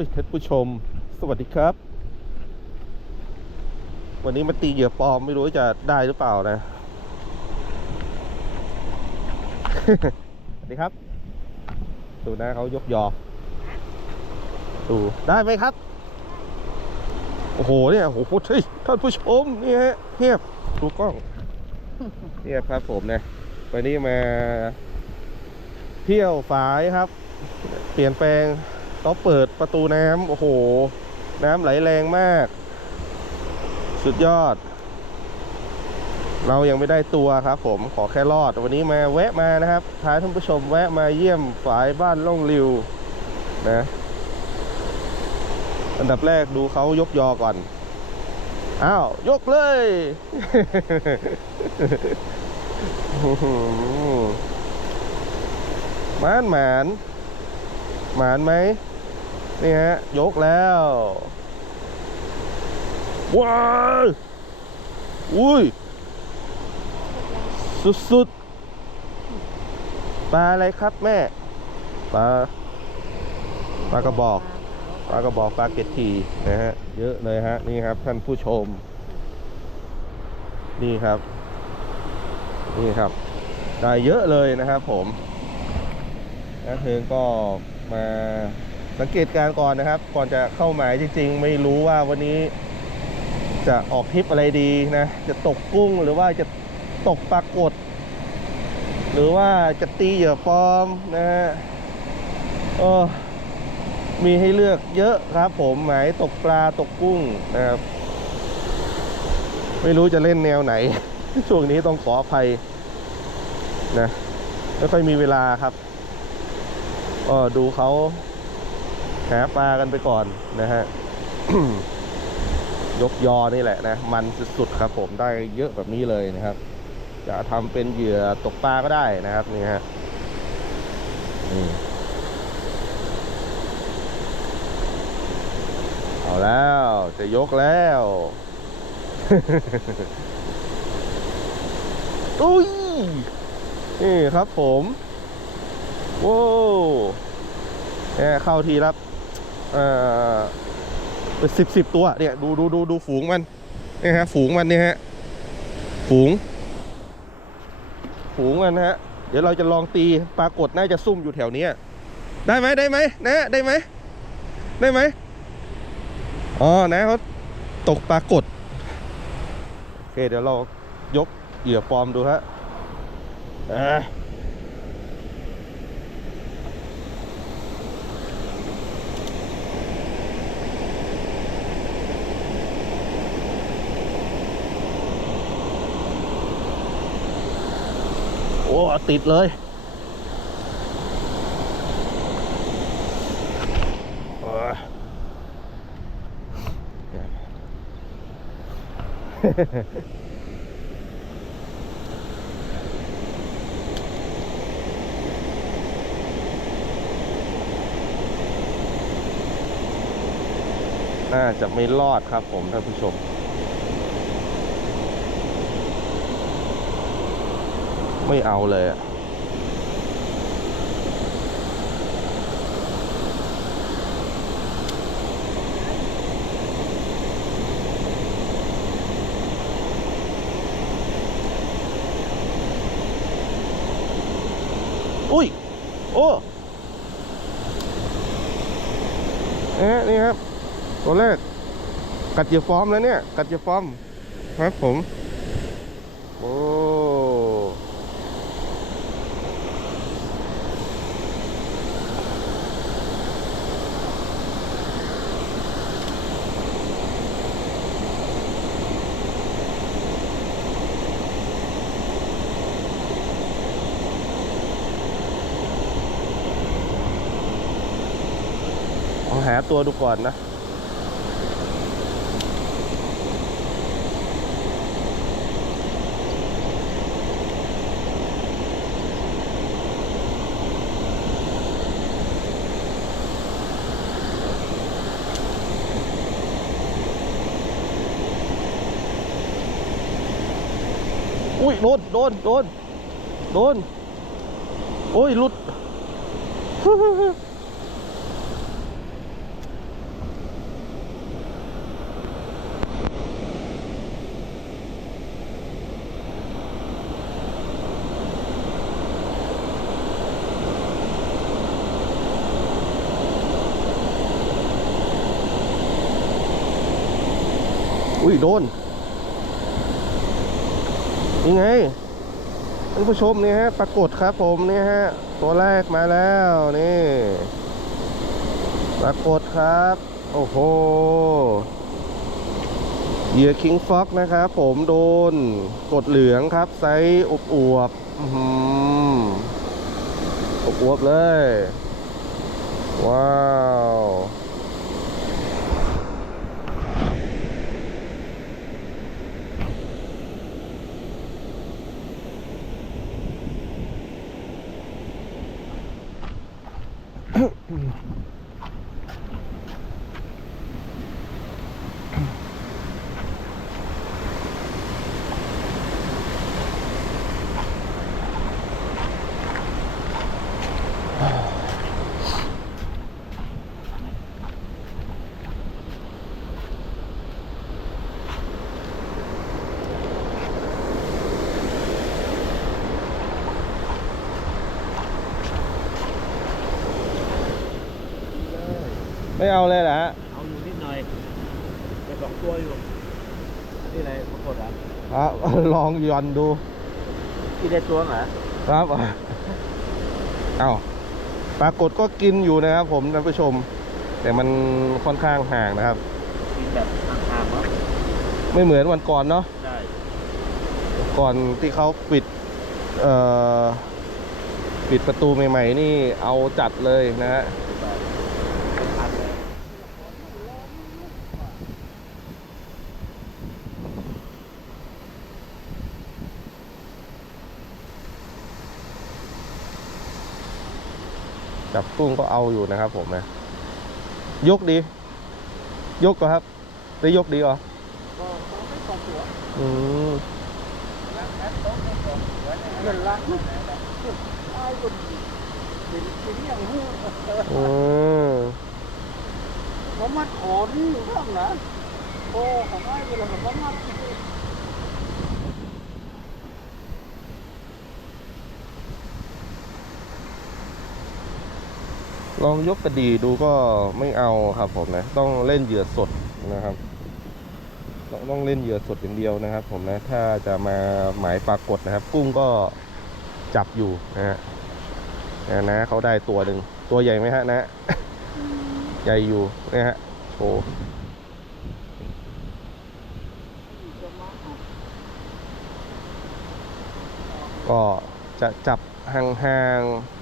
อ้ยท่านผู้ชม สวัสดีครับ วันนี้มาตีเหยื่อปลอมไม่รู้จะได้หรือเปล่านะ สวัสดีครับ ดูนะเขายกยอ ดูได้ไหมครับ โอ้โหเนี่ยโอ้โหเฮ้ยท่านผู้ชมนี่ฮะเทียบดูกล้องเทียบครับผมนะวันนี้มาเที่ยวฝายครับ เปลี่ยนแปลง ต้อเปิดประตูน้ำโอ้โห น้ำไหลแรงมาก สุดยอด เรายังไม่ได้ตัวครับ ผมขอแค่รอด วันนี้มาแวะมานะครับพาท่านผู้ชมแวะมาเยี่ยมฝายบ้านล่องริวนะอันดับแรกดูเขายกยอก่อน อ้าว ยกเลย หมานหมานหมานไหม นี่ฮะ ยกแล้วว้าวอุ้ย สุดๆปลาอะไรครับแม่ปลาปลากระบอกปลากระบอกปลาเกตทีนะฮะ เยอะเลยฮะ นี่ครับท่านผู้ชม นี่ครับ นี่ครับได้เยอะเลยนะครับผมนะเธอก็มา สังเกตการณ์ก่อนนะครับ ก่อนจะเข้าหมายจริง ๆ ไม่รู้ว่าวันนี้จะออกทริปอะไรดีนะ จะตกกุ้งหรือว่าจะตกปลากด หรือว่าจะตีเหยื่อปลอมนะฮะเออมีให้เลือกเยอะครับผมหมายตกปลาตกกุ้งนะครับ ไม่รู้จะเล่นแนวไหน ช่วงนี้ต้องขออภัยนะไม่ค่อยมีเวลาครับ ก็ดูเขา หาปลากันไปก่อนนะฮะยกยอนี่แหละนะ มันสุดๆครับผมได้เยอะแบบนี้เลยนะครับ จะทำเป็นเหยื่อตกปลาก็ได้นะครับนี่ฮะเอาแล้วจะยกแล้วอุ้ยนี่ครับผม โว้วเนี่เข้าทีรับ เออเป็นสิบสิบตัวเนี่ยดูดูดูดูฝูงมันนี่ฮะฝูงมันเนี่ยฮะฝูง ฝูงมันนะฮะ เดี๋ยวเราจะลองตีปรากฏน่าจะซุ่มอยู่แถวนี้ได้ไหมได้ไหมนะได้ไหมได้ไหมอ๋อนะเขาตกปรากฏโอเคเดี๋ยวเรายกเหยื่อปลอมดูฮะอะ อ้ ติดเลยโอ้ยน่าจะไม่รอดครับผมท่านผู้ชม ไม่เอาเลยอะอุ้ย โอ้เอ๊ะนี่ครับ ตัวแรก กัดเหยื่อฟอร์มแล้วเนี่ย กัดเหยื่อฟอร์ม ครับผม โอ้ลองหาตัวดูก่อนนะ อุ้ยโดนโดนโดนโดนโอ้ยหลุด อุ้ยโดนนี่ไงท่านผู้ชมนี่ฮะปรากฏครับผมนี่ฮะตัวแรกมาแล้วนี่ปรากฏครับ โอ้โหเหยื่อคิงฟ็อกนะครับผมโดนกดเหลืองครับ ไซส์อบอวบๆอื้อหืออบอวบเลย ว้าว 唉哟 ไม่เอาเลยเหรอฮะเอาอยู่นิดหน่อยแต่สองตัวอยู่นี่อะไรปรากฏอะอะลองหย่อนดูกี่ได้ตัวเหรอครับเอาปรากฏก็กินอยู่นะครับ ผมท่านผู้ชม แต่มันค่อนข้างห่างนะครับ กินแบบห่างๆเนาะไม่เหมือนวันก่อนเนาะได้ก่อนที่เขาปิดเอ่อปิดประตูใหม่ ๆ นี่เอาจัดเลยนะฮะ พันเลย จับกุ้งก็เอาอยู่นะครับผมนะยกดี ยกก็ครับ ได้ยกดีเหรอก็ไม่สองตัวอืมเงินล้านไอ้คนเป็นเป็นอย่างหูอืมผมมาขอนี่อยู่ข้างนะโอ้ของไอ้เวลาผมมา ลองยกกระดีดูก็ไม่เอาครับผมนะ ต้องเล่นเหยื่อสดนะครับ ต้องต้องเล่นเหยื่อสดอย่างเดียวนะครับ ผมนะ ถ้าจะมาหมายปรากฏนะครับ กุ้งก็จับอยู่นะฮะนะนะเขาได้ตัวหนึ่งตัวใหญ่ไหมฮะนะ ใหญ่อยู่นะฮะโชว์ก็จะจับห่างๆ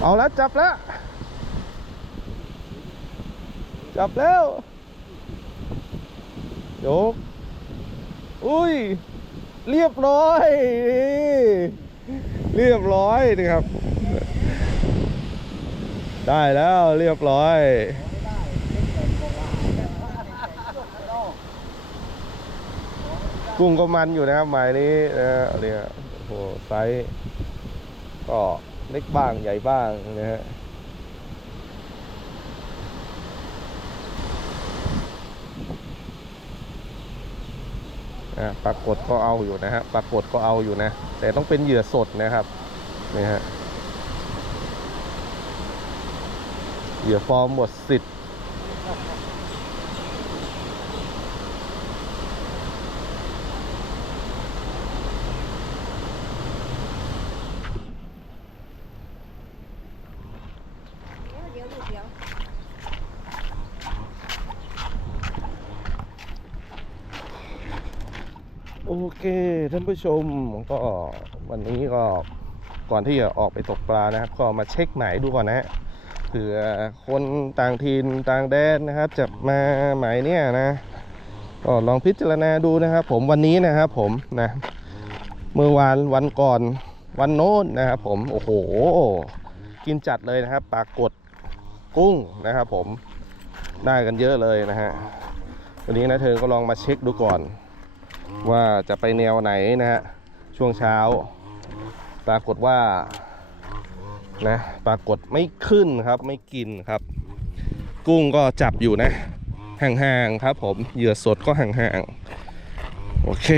เอาแล้วจับแล้ว จับแล้วยกอุ้ย เรียบร้อย เรียบร้อยนะครับ ได้แล้วเรียบร้อยกุ้งก็มันอยู่นะครับหมายนี้นะฮะเนี่ยโอ้โหไซส์ก็ เล็กบ้างใหญ่บ้างนะฮะปรากฏก็เอาอยู่นะฮะปรากฏก็เอาอยู่นะ แต่ต้องเป็นเหยื่อสดนะครับนี่ฮะเหยื่อฟอร์มหมดสิทธิ์ เดี๋ยวลูกเดี๋ยว โอ เคท่านผู้ชมก็วันนี้ก็ก่อนที่จะออกไปตกปลานะครับ ก็มาเช็คหมายดูก่อนนะเผื่อคนต่างถิ่นต่างแดนนะครับจะมาหมายเนี่ยนะก็ลองพิจารณาดูนะครับ ผมวันนี้นะครับผมนะเมื่อวานวันก่อนวันโน้นนะครับผมโอ้โห กินจัดเลยนะครับปลากดกุ้งนะครับผมได้กันเยอะเลยนะฮะวันนี้นะเธอก็ลองมาเช็คดูก่อน ว่าจะไปแนวไหนนะฮะช่วงเช้า ปรากฏว่านะปรากฏไม่ขึ้นครับไม่กินครับ กุ้งก็จับอยู่นะห่างๆครับผมเหยื่อสดก็ห่างๆโอเค